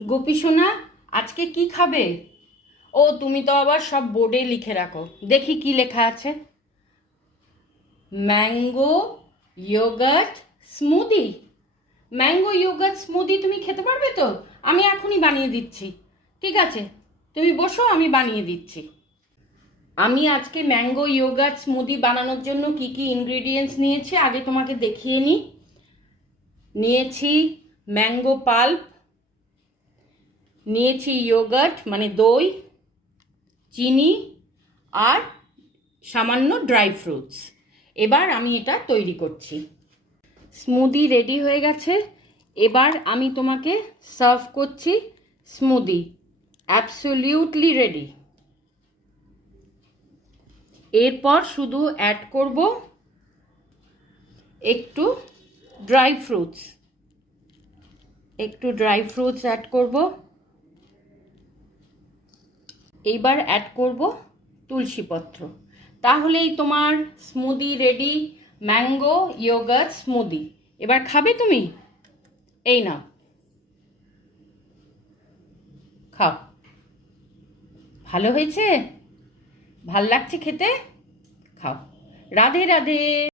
গোপী সোনা, আজকে কি খাবে? ও, তুমি তো আবার সব বোর্ডে লিখে রাখো। দেখি কি লেখা আছে। Mango yogurt smoothie. Mango yogurt smoothie তুমি খেতে পারবে তো? আমি এখনই বানিয়ে দিচ্ছি। ঠিক আছে, তুমি বসো, আমি বানিয়ে দিচ্ছি। আমি আজকে ম্যাঙ্গো ইয়োগার্ট স্মুদি বানানোর জন্য কি কি ইনগ্রিডিয়েন্টস নিয়েছি আগে তোমাকে দেখিয়ে নিই। নিয়েছি ম্যাঙ্গো পাল্প, নিয়েছি ইয়োগার্ট মানে দই, চিনি আর সামান্য ড্রাই ফ্রুটস। এবার আমি এটা তৈরি করছি। স্মুদি রেডি হয়ে গেছে। এবার আমি তোমাকে সার্ভ করছি স্মুদি। Absolutely ready. এরপর শুধু অ্যাড করব একটু ড্রাই ফ্রুটস। অ্যাড করব। এইবার অ্যাড করব তুলসী পত্র। তাহলেই তোমার smoothie ready, mango yogurt smoothie. এবার খাবে তুমি? এই নাও, খাও। ভালো হয়েছে? ভাল লাগছে খেতে? খাও। রাধে রাধে।